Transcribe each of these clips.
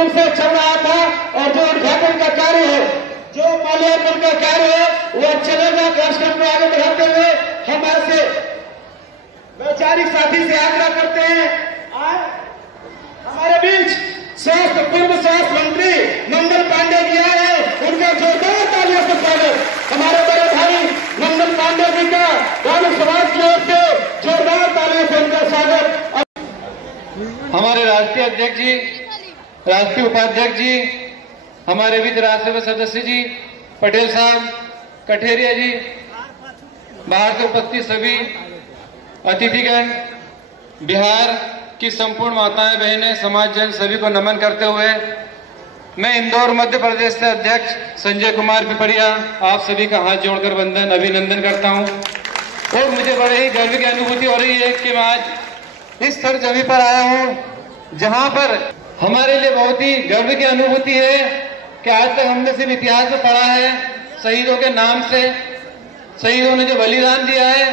रूप से चल रहा था और जो उद्घाटन का कार्य है, जो माल्यार्पण का कार्य है, वो चलेगा। कार्यक्रम को आगे बढ़ाते हुए हम ऐसे वैचारिक साथी से आग्रह करते हैं, हमारे बीच पूर्व स्वास्थ्य मंत्री मंगल पांडे जी आए हैं, उनका जोरदार तालियों से स्वागत। हमारे बड़े भाई मंगल पांडे जी का गांधी समाज की ओर से जोरदार तालियों से उनका स्वागत। हमारे राष्ट्रीय अध्यक्ष जी, राष्ट्रीय उपाध्यक्ष जी, हमारे वित्त राज्यसभा सदस्य जी, पटेल साहब, कठेरिया जी, बाहर से उपस्थित सभी अतिथिगण, बिहार की संपूर्ण माताएं बहनें, समाज जन सभी को नमन करते हुए मैं इंदौर मध्य प्रदेश से अध्यक्ष संजय कुमार पिपरिया आप सभी का हाथ जोड़कर वंदन अभिनंदन करता हूं। और मुझे बड़े ही गर्व की अनुभूति हो रही है कि मैं आज इस सरजमी पर आया हूं जहां पर हमारे लिए बहुत ही गर्व की अनुभूति है कि आज तक हमने सिर्फ इतिहास में पढ़ा है शहीदों के नाम से, शहीदों ने जो बलिदान दिया है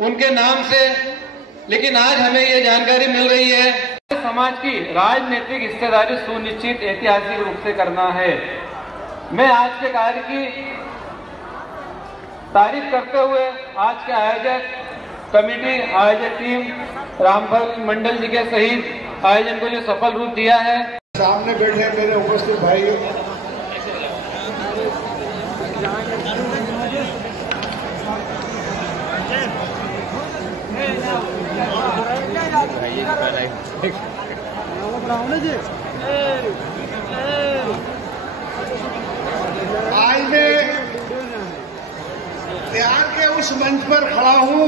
उनके नाम से, लेकिन आज हमें ये जानकारी मिल रही है समाज की राजनीतिक हिस्सेदारी सुनिश्चित ऐतिहासिक रूप से करना है। मैं आज के कार्य की तारीफ करते हुए आज के आयोजक कमेटी, आयोजक टीम, रामफल मंडल जी के सहित आयोजन को जो सफल रूप दिया है। सामने बैठे मेरे उपस्थित भाइयों, आज मैं बिहार के उस मंच पर खड़ा हूँ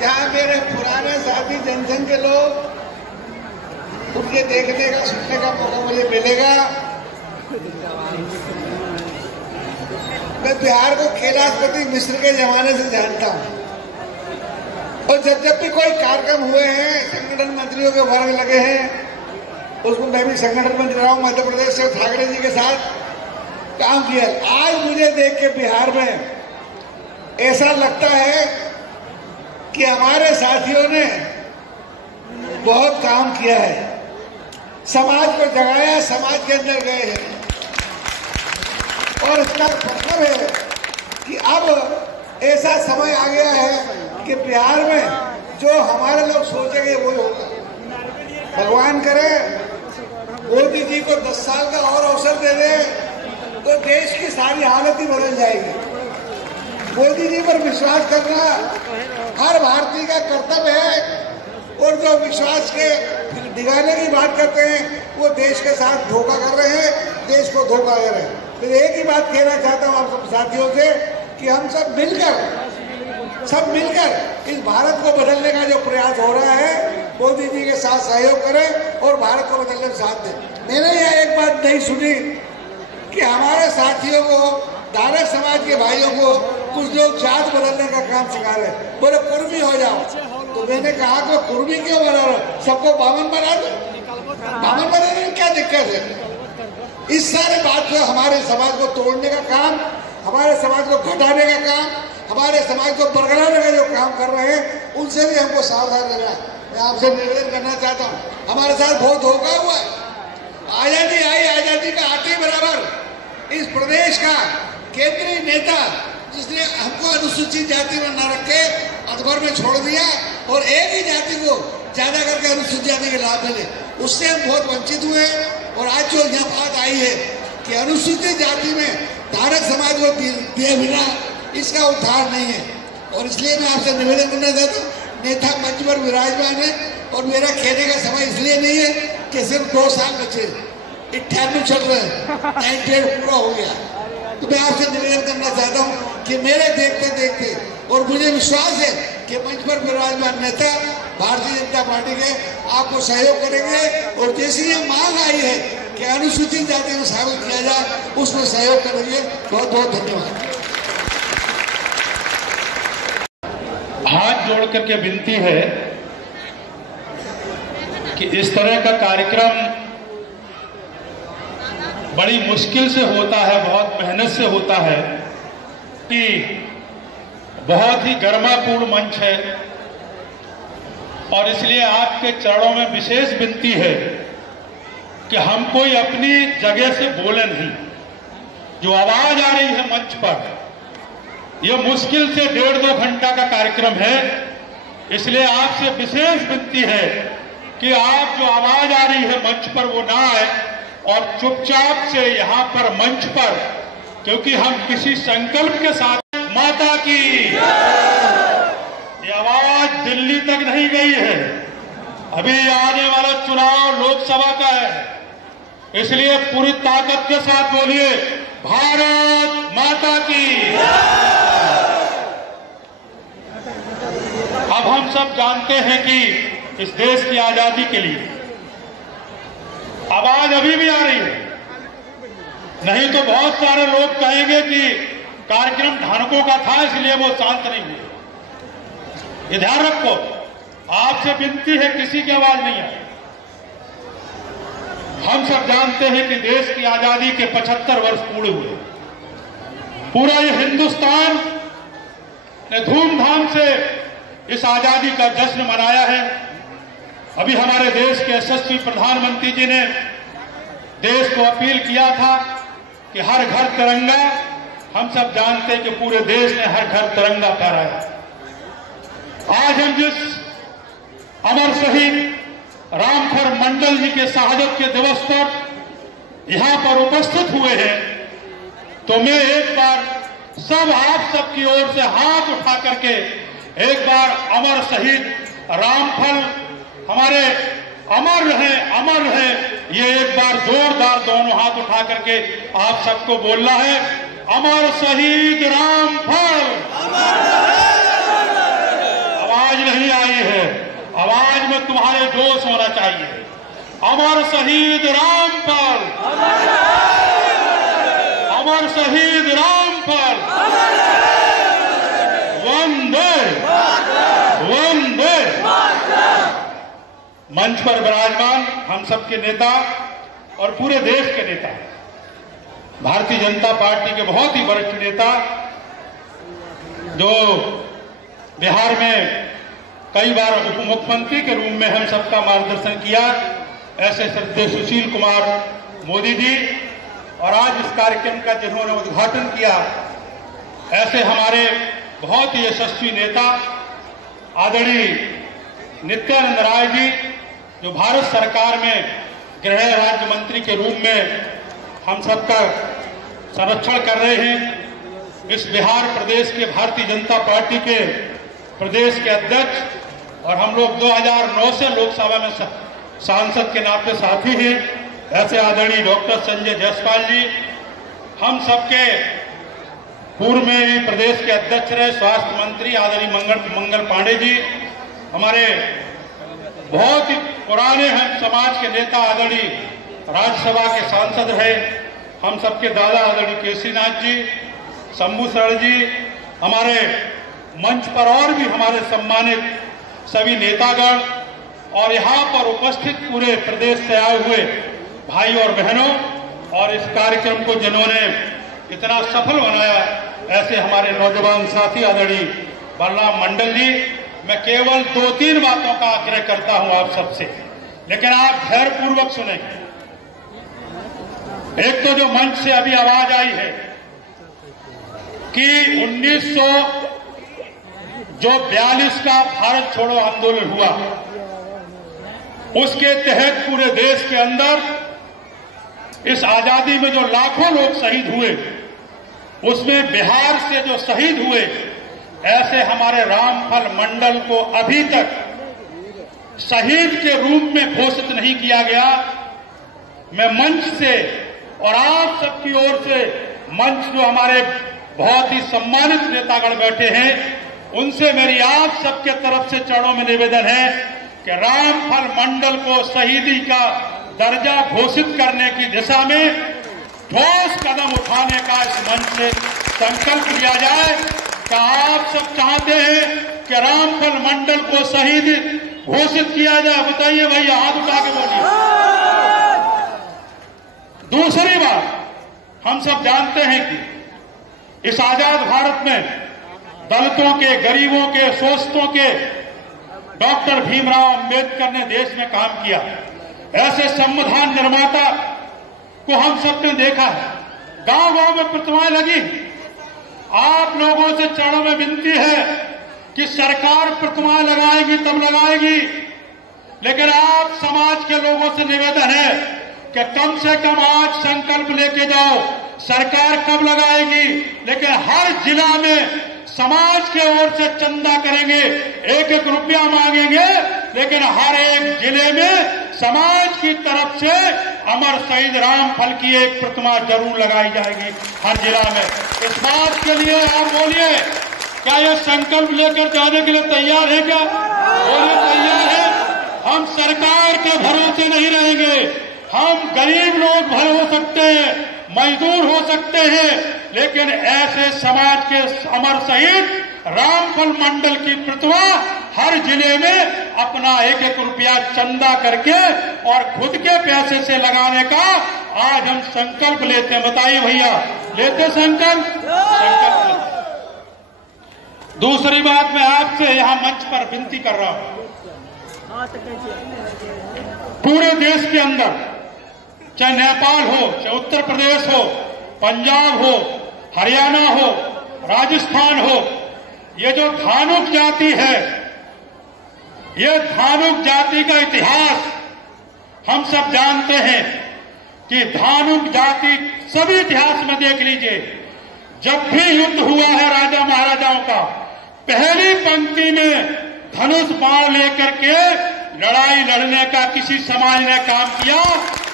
जहाँ मेरे पुराने साथी जनसंघ के लोग, उनके देखने का सुनने का मौका मुझे मिलेगा। मैं बिहार को कैलाशपति मिश्र के जमाने से जानता हूँ और जब भी कोई कार्यक्रम हुए हैं, संगठन मंत्रियों के वर्ग लगे हैं, उसमें मैं भी संगठन मंत्री रहा हूँ मध्य प्रदेश से, ठाकरे जी के साथ काम किया। आज मुझे देख के बिहार में ऐसा लगता है कि हमारे साथियों ने बहुत काम किया है, समाज को जगाया, समाज के अंदर गए हैं और इसका मतलब है कि अब ऐसा समय आ गया है कि बिहार में जो हमारे लोग सोचेंगे वो होगा। भगवान करे मोदी जी को 10 साल का और अवसर दे दे तो देश की सारी हालत ही बदल जाएगी। मोदी जी पर विश्वास करना हर भारतीय का कर्तव्य है और जो विश्वास के दिखाने की बात करते हैं वो देश के साथ धोखा कर रहे हैं, देश को धोखा दे रहे हैं। तो एक ही बात कहना चाहता हूँ आप सब साथियों से कि हम सब मिलकर इस भारत को बदलने का जो प्रयास हो रहा है, मोदी जी के साथ सहयोग करें और भारत को बदलने में साथ दें। मैंने यह एक बात नहीं सुनी कि हमारे साथियों को, धारक समाज के भाइयों को कुछ लोग जात बदलने का काम सिखा रहे हैं, बोले कुर्मी हो जाओ। तो मैंने कहा कि कुर्मी क्यों बना रहे, सबको बामन बना दो। बामन बनाने में क्या दिक्कत है? इस सारे बात को, हमारे समाज को तोड़ने का काम, हमारे समाज को घटाने का काम, हमारे समाज को बरकरार का जो काम कर रहे हैं, उनसे भी हमको सावधान रहना है। मैं आपसे निवेदन करना चाहता हूँ, हमारे साथ बहुत धोखा हुआ है। आजादी आई, आजादी का आते बराबर इस प्रदेश का केंद्रीय नेता जिसने हमको अनुसूचित जाति में न रख के अधवर में छोड़ दिया और एक ही जाति को ज्यादा करके अनुसूचित जाति के लाभ मिले, उससे हम बहुत वंचित हुए। और आज जो यह बात आई है कि अनुसूचित जाति में धारक समाज को दिए बिना इसका उद्धार नहीं है, और इसलिए मैं आपसे निवेदन करना चाहता हूँ, नेता मंच पर विराजमान है और मेरा कहने का समय इसलिए नहीं है कि सिर्फ 2 साल बचे, 98 चल रहे हैं, 98 पूरा हो गया। तो मैं आपसे निवेदन करना चाहता हूँ कि मेरे देखते देखते, और मुझे विश्वास है कि मंच पर विराजमान नेता भारतीय जनता पार्टी के आपको सहयोग करेंगे और जैसी ये मांग आई है कि अनुसूचित जाति में शामिल किया जाए, उसमें सहयोग करेंगे। बहुत बहुत धन्यवाद। हाथ जोड़ करके विनती है कि इस तरह का कार्यक्रम बड़ी मुश्किल से होता है, बहुत मेहनत से होता है, कि बहुत ही गरिमापूर्ण मंच है और इसलिए आपके चरणों में विशेष विनती है कि हम कोई अपनी जगह से बोले नहीं। जो आवाज आ रही है मंच पर, यह मुश्किल से 1.5-2 घंटा का कार्यक्रम है, इसलिए आपसे विशेष विनती है कि आप जो आवाज आ रही है मंच पर वो ना आए और चुपचाप से यहां पर मंच पर, क्योंकि हम किसी संकल्प के साथ माता की ये आवाज दिल्ली तक नहीं गई है, अभी आने वाला चुनाव लोकसभा का है, इसलिए पूरी ताकत के साथ बोलिए भारत माता की। अब हम सब जानते हैं कि इस देश की आजादी के लिए आवाज अभी भी आ रही है, नहीं तो बहुत सारे लोग कहेंगे कि कार्यक्रम ढानकों का था इसलिए वो शांत नहीं हुए। ये ध्यान रखो, आपसे विनती है, किसी की आवाज नहीं आई। हम सब जानते हैं कि देश की आजादी के 75 वर्ष पूरे हुए, पूरा ये हिंदुस्तान ने धूमधाम से इस आजादी का जश्न मनाया है। अभी हमारे देश के यशस्वी प्रधानमंत्री जी ने देश को अपील किया था कि हर घर तिरंगा। हम सब जानते हैं कि पूरे देश ने हर घर तिरंगा फहराया। आज हम जिस अमर शहीद रामफल मंडल जी के शहादत के दिवस पर यहां पर उपस्थित हुए हैं, तो मैं एक बार सब आप सबकी ओर से हाथ उठा करके एक बार अमर शहीद रामफल हमारे अमर रहे, ये एक बार जोरदार दोनों हाथ उठा करके आप सबको बोलना है, अमर शहीद रामफल। आवाज नहीं आई है, आवाज में तुम्हारे जोश होना चाहिए। अमर शहीद रामफल, अमर शहीद रामफल, वंदे वंदे। मंच पर विराजमान हम सबके नेता और पूरे देश के नेता, भारतीय जनता पार्टी के बहुत ही वरिष्ठ नेता, जो बिहार में कई बार उप मुख्यमंत्री के रूप में हम सबका मार्गदर्शन किया, ऐसे श्रद्धेय सुशील कुमार मोदी जी, और आज इस कार्यक्रम का जिन्होंने उद्घाटन किया, ऐसे हमारे बहुत ही यशस्वी नेता आदरणीय नित्यानंद राय जी, जो भारत सरकार में गृह राज्य मंत्री के रूप में हम सबका संरक्षण कर रहे हैं। इस बिहार प्रदेश के भारतीय जनता पार्टी के प्रदेश के अध्यक्ष और हम लोग 2009 से लोकसभा में सांसद के नाते साथी हैं, ऐसे आदरणीय डॉक्टर संजय जायसवाल जी, हम सबके पूर्व में भी प्रदेश के अध्यक्ष रहे स्वास्थ्य मंत्री आदरणीय मंगल पांडे जी, हमारे बहुत ही पुराने हम समाज के नेता आदरणीय राज्यसभा के सांसद रहे हम सबके दादा आदरणीय केसीनाथ जी, शंभू शरण जी, हमारे मंच पर और भी हमारे सम्मानित सभी नेतागण और यहाँ पर उपस्थित पूरे प्रदेश से आए हुए भाई और बहनों, और इस कार्यक्रम को जिन्होंने इतना सफल बनाया, ऐसे हमारे नौजवान साथी आदरणीय बलराम मंडल जी। मैं केवल 2-3 बातों का आग्रह करता हूं आप सबसे, लेकिन आप धैर्य पूर्वक सुने। एक तो जो मंच से अभी आवाज आई है कि 1942 का भारत छोड़ो आंदोलन हुआ, उसके तहत पूरे देश के अंदर इस आजादी में जो लाखों लोग शहीद हुए, उसमें बिहार से जो शहीद हुए, ऐसे हमारे रामफल मंडल को अभी तक शहीद के रूप में घोषित नहीं किया गया। मैं मंच से और आप सबकी ओर से, मंच जो हमारे बहुत ही सम्मानित नेतागण बैठे हैं, उनसे मेरी आप सबके तरफ से चरणों में निवेदन है कि रामफल मंडल को शहीदी का दर्जा घोषित करने की दिशा में ठोस कदम उठाने का इस मंच से संकल्प लिया जाए। क्या आप सब चाहते हैं कि रामफल मंडल को शहीद घोषित किया जाए? बताइए भैया, हाथ उठा के बोलिए। दूसरी बात, हम सब जानते हैं कि इस आजाद भारत में दलितों के, गरीबों के, शोषितों के डॉक्टर भीमराव अंबेडकर ने देश में काम किया। ऐसे संविधान निर्माता को हम सबने देखा है। गांव गांव में प्रतिमाएं लगी। आप लोगों से चरणों में विनती है कि सरकार प्रतिमाएं लगाएगी तब लगाएगी, लेकिन आप समाज के लोगों से निवेदन है कि कम से कम आज संकल्प लेके जाओ। सरकार कब लगाएगी, लेकिन हर जिला में समाज के ओर से चंदा करेंगे, 1-1 रुपया मांगेंगे, लेकिन हर एक जिले में समाज की तरफ से अमर शहीद रामफल की एक प्रतिमा जरूर लगाई जाएगी हर जिला में। इस बात के लिए आप बोलिए, क्या ये संकल्प लेकर जाने के लिए तैयार है? क्या बोलिए तैयार है? हम सरकार के भरोसे नहीं रहेंगे। हम गरीब लोग भले हो सकते हैं, मजदूर हो सकते हैं, लेकिन ऐसे समाज के अमर शहीद रामफल मंडल की प्रतिमा हर जिले में अपना 1-1 रुपया चंदा करके और खुद के पैसे से लगाने का आज हम संकल्प लेते हैं। बताइए भैया, लेते संकल्प? दूसरी बात, मैं आपसे यहां मंच पर विनती कर रहा हूं, पूरे देश के अंदर, चाहे नेपाल हो, चाहे उत्तर प्रदेश हो, पंजाब हो, हरियाणा हो, राजस्थान हो, ये जो धानुक जाति है, ये धानुक जाति का इतिहास हम सब जानते हैं कि धानुक जाति, सभी इतिहास में देख लीजिए, जब भी युद्ध हुआ है राजा महाराजाओं का, पहली पंक्ति में धनुष बाण लेकर के लड़ाई लड़ने का किसी समाज ने काम किया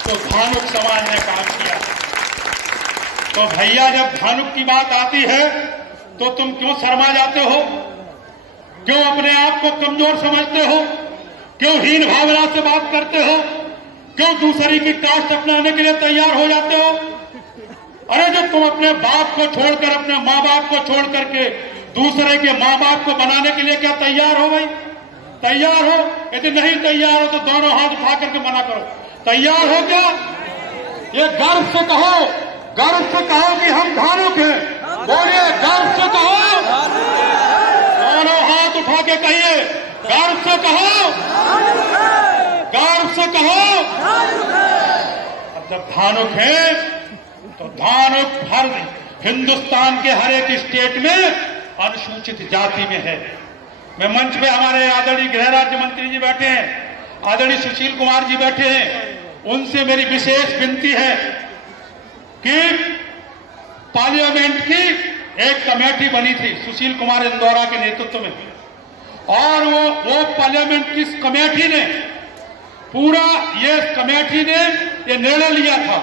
तो धानुक समाज ने काम किया। तो भैया, जब धानुक की बात आती है तो तुम क्यों शर्मा जाते हो? क्यों अपने आप को कमजोर समझते हो? क्यों हीन भावना से बात करते हो? क्यों दूसरी की कास्ट अपनाने के लिए तैयार हो जाते हो? अरे जब तुम अपने बाप को छोड़कर, अपने माँ बाप को छोड़ करके दूसरे के माँ बाप को बनाने के लिए क्या तैयार हो भाई? तैयार हो? यदि नहीं तैयार हो तो दोनों हाथ उठा करके मना करो। तैयार हो क्या? ये गर्व से कहो, गर्व से कहो कि हम धानुक हैं। बोलिए, गर्व से कहो, दोनों हाथ उठा के कहिए, गर्व से कहो, गर्व से कहो। अब जब धानुक है तो धानुक हर हिंदुस्तान के हर एक स्टेट में अनुसूचित जाति में है। मैं मंच पे हमारे आदरणीय गृह राज्य मंत्री जी बैठे हैं, आदरणीय सुशील कुमार जी बैठे हैं, उनसे मेरी विशेष विनती है कि पार्लियामेंट की एक कमेटी बनी थी सुशील कुमार इंदौरा के नेतृत्व में, और वो पार्लियामेंट की कमेटी ने ये निर्णय लिया था,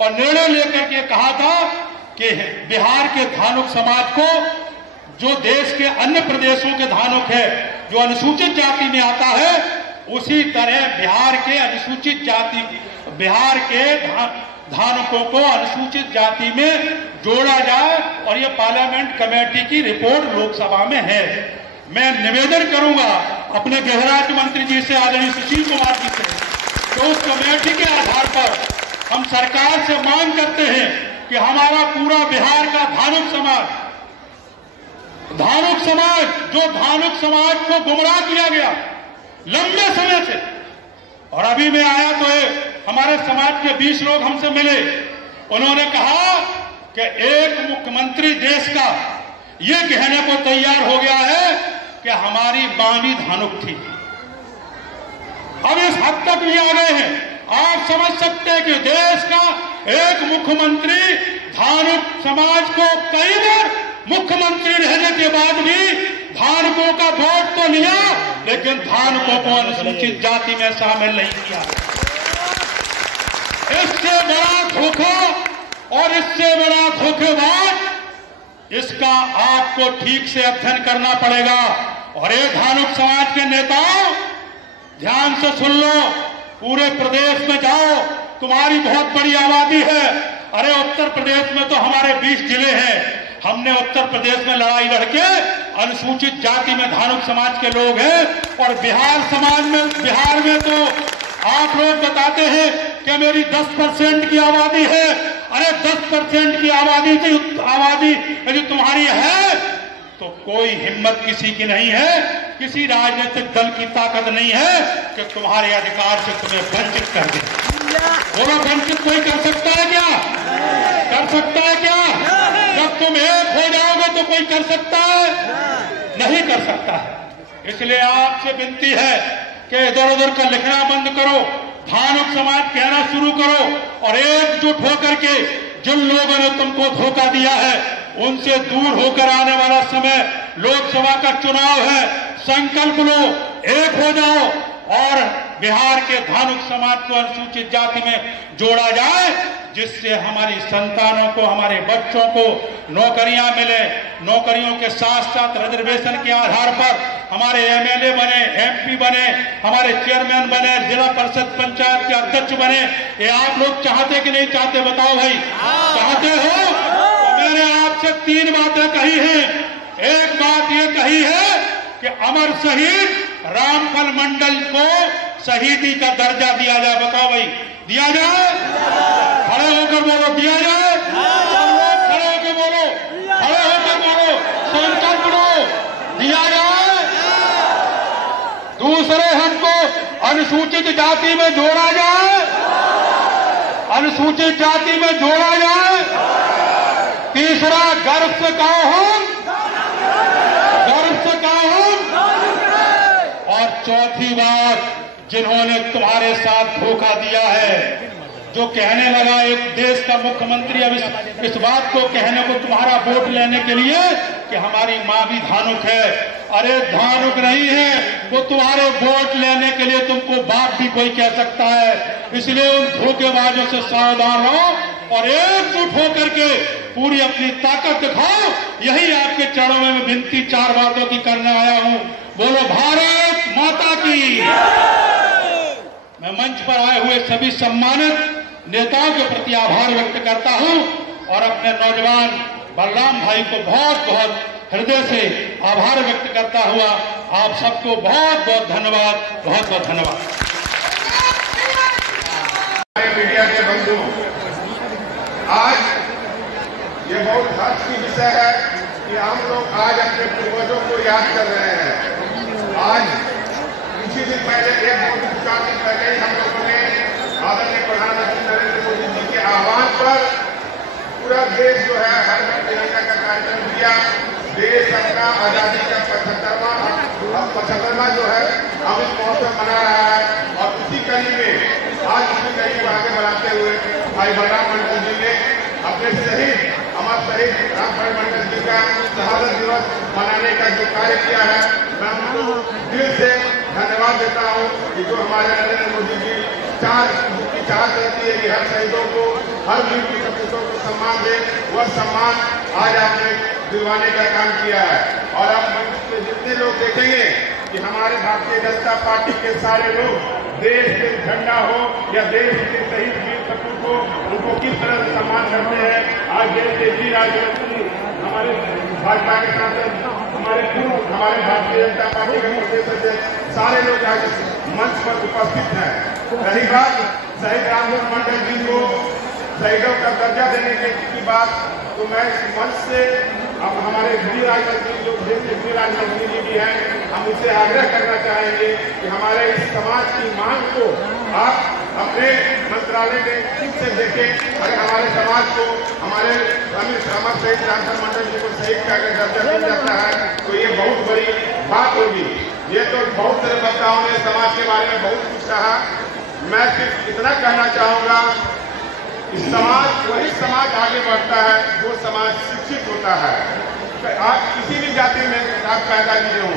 और निर्णय लेकर के कहा था कि बिहार के धानुक समाज को, जो देश के अन्य प्रदेशों के धानुक है, जो अनुसूचित जाति में आता है, उसी तरह बिहार के धानुकों को अनुसूचित जाति में जोड़ा जाए, और ये पार्लियामेंट कमेटी की रिपोर्ट लोकसभा में है। मैं निवेदन करूंगा अपने गृह राज्य मंत्री जी से, आदरणीय सुशील कुमार जी से, तो उस कमेटी के आधार पर हम सरकार से मांग करते हैं कि हमारा पूरा बिहार का धानुक समाज जो धानुक समाज को गुमराह किया गया लंबे समय से, और अभी मैं आया तो हमारे समाज के 20 लोग हमसे मिले, उन्होंने कहा कि एक मुख्यमंत्री देश का ये कहने को तैयार हो गया है कि हमारी बानी धानुक थी। अब इस हद तक भी आ गए हैं, आप समझ सकते हैं कि देश का एक मुख्यमंत्री धानुक समाज को कई बार मुख्यमंत्री रहने के बाद भी धानुकों का वोट तो लिया, लेकिन धानुकों को अनुसूचित जाति में शामिल नहीं किया। इससे बड़ा धोखा और इससे बड़ा धोखेबाज, इसका आपको ठीक से अध्ययन करना पड़ेगा। और ये धानुक समाज के नेताओं, ध्यान से सुन लो, पूरे प्रदेश में जाओ, तुम्हारी बहुत बड़ी आबादी है। अरे उत्तर प्रदेश में तो हमारे 20 जिले हैं, हमने उत्तर प्रदेश में लड़ाई लड़के अनुसूचित जाति में धानुक समाज के लोग हैं, और बिहार में तो आप लोग बताते हैं कि मेरी 10% की आबादी है। अरे 10% की आबादी यदि तुम्हारी है तो कोई हिम्मत किसी की नहीं है किसी राजनीतिक दल की ताकत नहीं है कि तुम्हारे अधिकार से तुम्हें वंचित कर दे। बोलो, वंचित कोई कर सकता है क्या? कर सकता है क्या? जब तुम एक हो जाओगे तो कोई कर सकता है? नहीं कर सकता है। इसलिए आपसे विनती है कि इधर उधर का लिखना बंद करो, धानुक समाज कहना शुरू करो और एकजुट होकर के जिन लोगों ने तुमको धोखा दिया है उनसे दूर होकर आने वाला समय लोकसभा का चुनाव है। संकल्प लो, एक हो जाओ और बिहार के धानुक समाज को अनुसूचित जाति में जोड़ा जाए, जिससे हमारी संतानों को, हमारे बच्चों को नौकरियां मिले। नौकरियों के साथ साथ रिजर्वेशन के आधार पर हमारे एमएलए बने, एमपी बने, हमारे चेयरमैन बने, जिला परिषद पंचायत के अध्यक्ष बने। ये आप लोग चाहते कि नहीं चाहते? बताओ भाई, चाहते हो? तो मैंने आपसे 3 बातें कही हैं। एक बात ये कही है कि अमर शहीद रामफल मंडल को शहीदी का दर्जा दिया जाए। बताओ भाई, दिया जाए? खड़े होकर बोलो, दिया जाए? खड़े होकर बोलो, खड़े होकर बोलो, संकल्प लो, दिया जाए। दूसरे, हमको अनुसूचित जाति में जोड़ा जाए, अनुसूचित जाति में जोड़ा जाए। तीसरा, गर्व से कहो हम, गर्व से कहो हम। और चौथी बात, जिन्होंने तुम्हारे साथ धोखा दिया है, जो कहने लगा एक देश का मुख्यमंत्री अब इस बात को कहने को तुम्हारा वोट लेने के लिए कि हमारी मां भी धानुक है। अरे धानुक नहीं है वो, तुम्हारे वोट लेने के लिए तुमको बाप भी कोई कह सकता है। इसलिए उन धोखेबाजों से सावधान रहो और एकजुट होकर के पूरी अपनी ताकत दिखाओ। यही आपके चरणों में विनती 4 बातों की करने आया हूं। बोलो भारत माता की। मैं मंच पर आए हुए सभी सम्मानित नेताओं के प्रति आभार व्यक्त करता हूं और अपने नौजवान बलराम भाई को बहुत बहुत हृदय से आभार व्यक्त करता हुआ आप सबको बहुत बहुत धन्यवाद, बहुत बहुत धन्यवाद। मीडिया के बंधु, आज ये बहुत हर्ष की विषय है कि हम लोग आज अपने पूर्वजों को याद कर रहे हैं। आज कुछ ही दिन पहले, 1-2-4 दिन पहले ही हम लोगों ने आदरणीय प्रधानमंत्री नरेंद्र मोदी जी के आह्वान पर पूरा देश जो है हर घर तिरंगा का कार्यक्रम किया। देश अपना आजादी का 75वां जो है अमृत महोत्सव मना रहा है और उसी कड़ी में आज उसी कड़ी को आगे बढ़ाते हुए भाई बलराम मंडल जी ने अपने शहीद अमर शहीद रामफल मंडल जी का शहादत दिवस मनाने का जो कार्य किया है, मैं उनको दिल से धन्यवाद देता हूँ कि जो हमारे नरेंद्र मोदी जी चाहत रहती है कि हर शहीदों को, हर वीर की सपूतों को सम्मान दे, वह सम्मान आज आपने दिलवाने का काम किया है। और अब मंच में जितने लोग देखेंगे कि हमारे भारतीय जनता पार्टी के सारे लोग देश के झंडा हो या देश के शहीद वीर सपूत हो, उनको किस तरह से सम्मान करते हैं। आज देश के वीर राज्यमंत्री, हमारे भाजपा के सांसद, हमारे भारतीय जनता पार्टी के प्रदेश अध्यक्ष, सारे लोग आज मंच पर उपस्थित हैं। रही बात शहीद रामफल मंडल जी को शहीदों का दर्जा देने की बात, तो मैं इस मंच से अब हमारे वीर राजमंत्री जो देश के वीर राजमंत्री जी भी हैं, हम उससे आग्रह करना चाहेंगे कि हमारे इस समाज की मांग को आप अपने मंत्रालय में ठीक से देखें। अगर हमारे समाज को हमारे अमर शहीद रामफल मंडल जी को शहीद का अगर दर्जा मिल जाता है तो ये बहुत बड़ी बात होगी। ये तो बहुत सारे वक्ताओं ने समाज के बारे में बहुत कुछ कहा। मैं सिर्फ इतना कहना चाहूँगा कि समाज, वही समाज आगे बढ़ता है जो समाज शिक्षित होता है। आप किसी भी जाति में आप पैदा किए हो,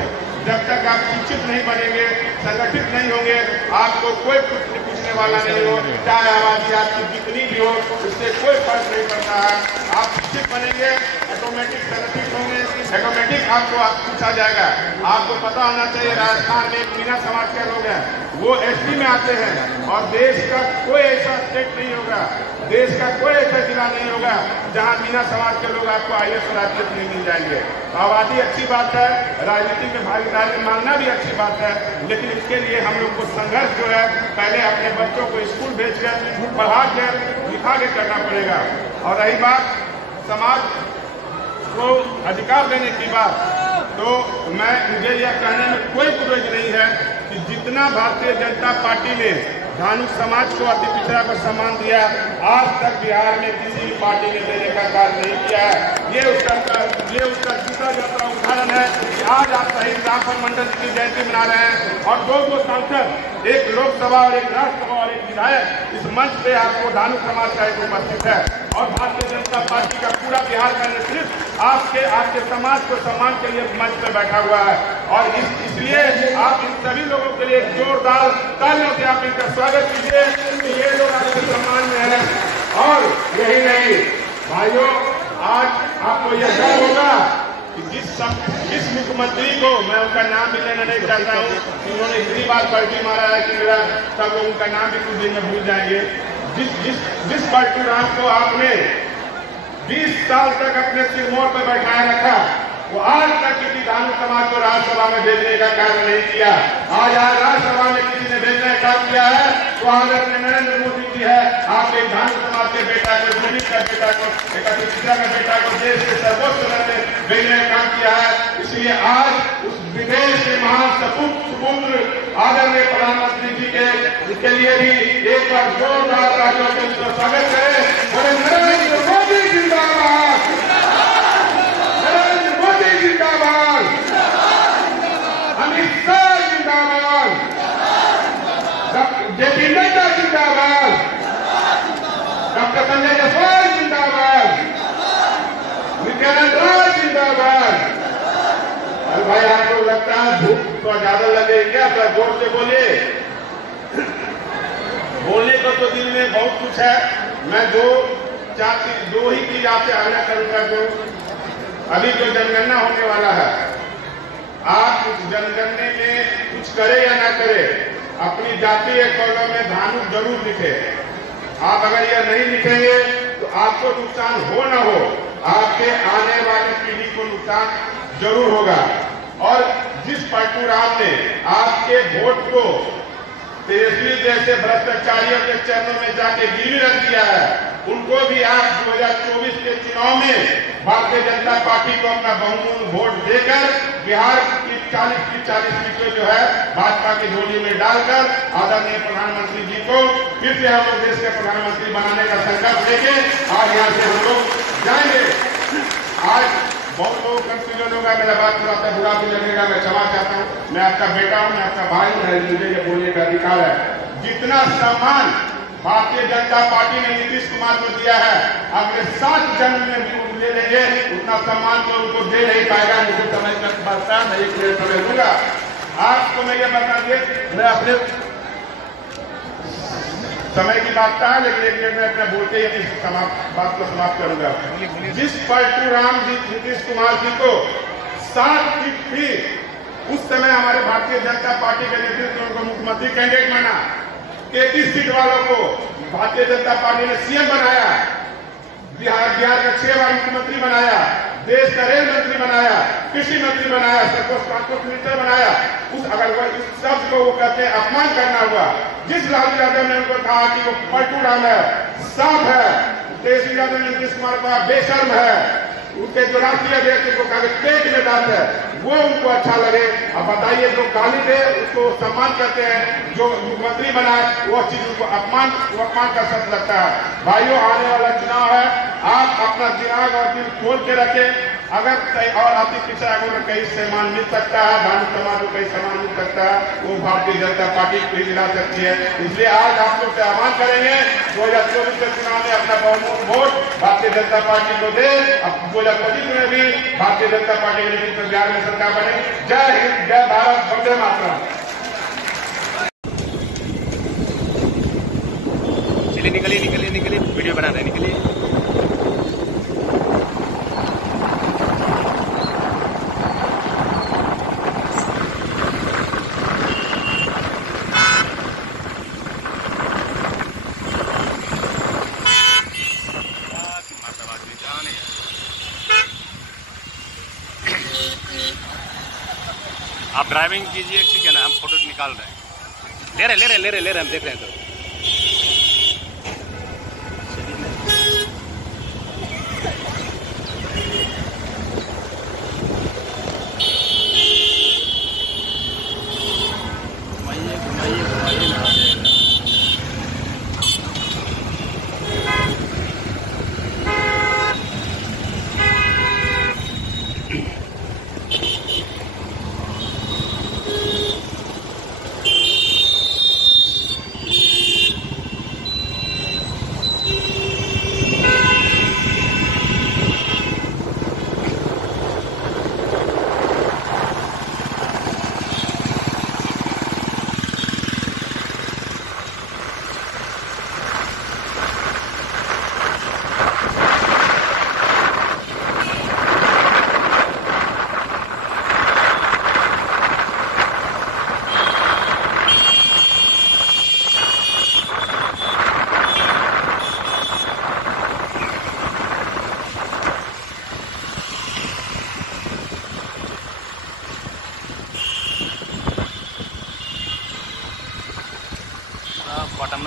जब तक आप शिक्षित नहीं बनेंगे, संगठित नहीं होंगे, आपको कोई पूछने वाला नहीं हो, चाहे आबादी आपकी जितनी भी हो, उससे कोई फर्क नहीं पड़ता है। आप शिक्षित बनेंगे, ऑटोमेटिक संगठित होंगे, ऑटोमेटिक आपको पूछा जाएगा। आपको पता होना चाहिए राजस्थान में एक मीना समाज के लोग हैं, वो एसटी में आते हैं और देश का कोई ऐसा स्टेट नहीं होगा, देश का कोई ऐसा जिला नहीं होगा जहां मीना समाज के लोग आपको IAS और IPS नहीं मिल जाएंगे। आबादी अच्छी बात है, राजनीति में भागीदारी मांगना भी अच्छी बात है, लेकिन इसके लिए हम लोग को संघर्ष जो है पहले अपने बच्चों को स्कूल भेजकर, पढ़ा कर, लिखा के करना पड़ेगा। और रही बात समाज को अधिकार देने की बात, तो तो मुझे यह कहने में कोई गुरेज नहीं है कि जितना भारतीय जनता पार्टी ने धानुक समाज को, अति पिछड़ा को सम्मान दिया, आज तक बिहार में किसी पार्टी ने देने का कार्य नहीं किया है। ये उसका दूसरा जाता उदाहरण है कि आज आप शहीद रामफल मंडल की जयंती मना रहे हैं और दो सांसद, एक लोकसभा और एक राज्यसभा और एक विधायक इस मंच पे आपको धानुक समाज का एक उपस्थित है और भारतीय जनता पार्टी का पूरा बिहार का नेतृत्व आपके समाज को सम्मान के लिए मंच पे बैठा हुआ है और इसलिए आप इन सभी लोगों के लिए जोरदार तालियों से आप इनका स्वागत कीजिए कि ये लोग आपके सम्मान में हैं। और यही नहीं भाइयों, आज आपको यह गर्व होगा कि जिस मुख्यमंत्री को, मैं उनका नाम भी लेना नहीं चाहता हूँ, उन्होंने इतनी बार पलटी मारा है कि मेरा सब लोग उनका नाम भी कुछ दिन में भूल जाएंगे। जिस परशुराम को आपने 20 साल तक अपने सिरमौर पर बैठाए रखा, वो आज तक किसी धानुक समाज को राज्यसभा में भेजने का कार्य नहीं किया। आज राज्यसभा में किसी ने भेजने का काम किया है तो आदरणीय नरेंद्र मोदी जी है। आपके धानुक समाज के बेटा को, दलित का बेटा को, एक पिछड़ा का बेटा को देश के सर्वोच्च सदन में भेजने का काम किया है। इसलिए आज उस विदेश के महान सपूत्र आदरणीय प्रधानमंत्री जी के लिए भी एक बार जोरदार तालियों से उनका स्वागत करें। और नरेंद्र मोदी जिंदाबाद, नरेंद्र मोदी जिंदाबाद, अमित शाह जिंदाबाद, जेपी नड्डा जिंदाबाद, डॉक्टर संजय जायसवाल जिंदाबाद, नित्यानंद राय जिंदाबाद। अरे भाई, आपको लगता है धूप तो ज्यादा लगे क्या? थोड़ा जोर से बोलिए। बोलने को तो दिल में बहुत कुछ है। मैं दो ही चीज आपसे आग्रह करूंगा। जो अभी जो जनगणना होने वाला है, आप उस जनगणने में कुछ करे या ना करे, अपनी जातीय कॉलम में धानुक जरूर लिखे। आप अगर यह नहीं लिखेंगे तो आपको नुकसान हो ना हो, आपके आने वाली पीढ़ी को नुकसान जरूर होगा। और जिस परशुराम ने आपके वोट को तेजस्वी जैसे भ्रष्टाचारियों के चरणों में जाके गिरवी रख दिया है, उनको भी आप 2024 के चुनाव में भारतीय जनता पार्टी को अपना बहुमूल्य वोट देकर बिहार की 40 सीटें जो है भाजपा की झोली में डालकर आदरणीय प्रधानमंत्री जी को फिर से हम लोग देश के प्रधानमंत्री बनाने का संकल्प लेके आज यहाँ से हम लोग जाएंगे। आज बहुत लोग कंफ्यूजन होगा, मेरा बात थोड़ा सा बुरा भी लगेगा, मैं क्षमा चाहता हूँ। मैं आपका बेटा हूँ, मैं आपका भाई हूँ, मुझे ये बोलने का अधिकार है। जितना सम्मान भारतीय जनता पार्टी ने नीतीश कुमार को दिया है, अगले 7 जन्म में भी वो ले लेंगे, उतना सम्मान तो उनको दे नहीं पाएगा। मुझे समय का बता, मैं एक मिनट समय दूंगा आपको। मैं ये बता दिए, मैं अपने समय की बात था, लेकिन एक मिनट में अपना बोलते ही बात को समाप्त करूंगा। जिस परशुराम जी नीतीश कुमार जी को 7 सीट थी, उस समय हमारे भारतीय जनता पार्टी के नेतृत्व में उनको मुख्यमंत्री कैंडिडेट माना। 33 सीट वालों को भारतीय जनता पार्टी ने सीएम बनाया, बिहार का 6 बार मुख्यमंत्री बनाया, देश का रेल मंत्री बनाया, कृषि मंत्री बनाया, सबको ट्रांसपोर्ट मिनिस्टर बनाया। अगर इस शब्द को वो कहते हैं अपमान करना हुआ। जिस लालू यादव ने उनको कहा कि वो परशुराम है, सांप है, तेजस्वी यादव ने नीतीश कुमार का बेशर्म है, उनके जो राष्ट्रीय अध्यक्ष को कहा पेट में दांत है, वो उनको अच्छा लगे। अब बताइए, जो गाली दे उसको सम्मान करते हैं, जो मुख्यमंत्री बनाए वो चीज उनको अपमान का शब्द लगता है। भाइयों, आने वाला चुनाव है, आप अपना दिमाग और दिल खोल के रखें। अगर और अति पिछड़ा को कहीं सम्मान मिल सकता है, धानुक समाज को कहीं सम्मान मिल सकता है, वो भारतीय जनता पार्टी को ही दिला सकती है। इसलिए आज आप लोग से आह्वान करेंगे 2024 के चुनाव में अपना बहुमूल्य वोट भारतीय जनता पार्टी को दे। अब 2025 में भी भारतीय जनता पार्टी के नेतृत्व में बिहार में सरकार बने। जय हिंद, जय भारत, वंदे मातरम। चलिए निकलिए, वीडियो बना रहे हैं, निकलिए। आप ड्राइविंग कीजिए, ठीक है ना, हम फोटो निकाल रहे हैं। ले रहे हम देख रहे हैं। तो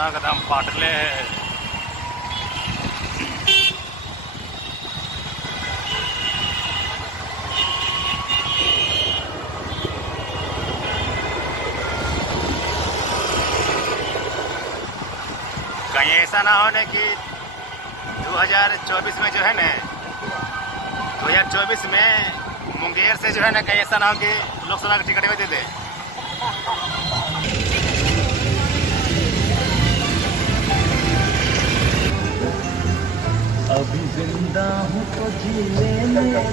स्वागतम पाटले। कहीं ऐसा ना होने कि 2024 में जो है ना 2024 में मुंगेर से जो है ना कहीं ऐसा ना हो कि लोकसभा की टिकट भी दे दे। अभी जिंदा हूँ तो जीने में दो।